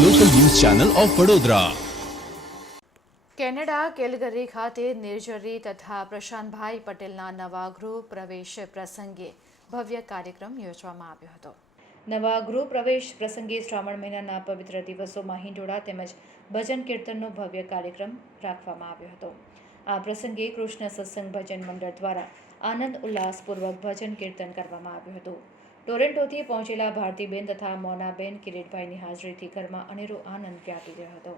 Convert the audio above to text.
Channel of Vadodara. Canada Calgary ખાતે નિર્જરી તથા પ્રશાંતભાઈ પટેલના નવા ગૃહ પ્રવેશ પ્રસંગે ભવ્ય કાર્યક્રમ યોજવામાં આવ્યો હતો. નવા ગૃહ પ્રવેશ પ્રસંગે શ્રાવણ મહિનાના પવિત્ર દિવસોમાં હિંડોળા તેમજ ભજન કીર્તનનો ભવ્ય કાર્યક્રમ રાખવામાં આવ્યો હતો. આ પ્રસંગે કૃષ્ણ સત્સંગ ભજન મંડળ દ્વારા આનંદ ઉલ્લાસપૂર્વક ભજન કીર્તન કરવામાં આવ્યું હતું. ટોરેન્ટોથી પહોંચેલા ભારતીબેન તથા મોનાબેન કિરીટભાઈની હાજરીથી ઘરમાં અનેરો આનંદ વ્યાપી ગયો હતો.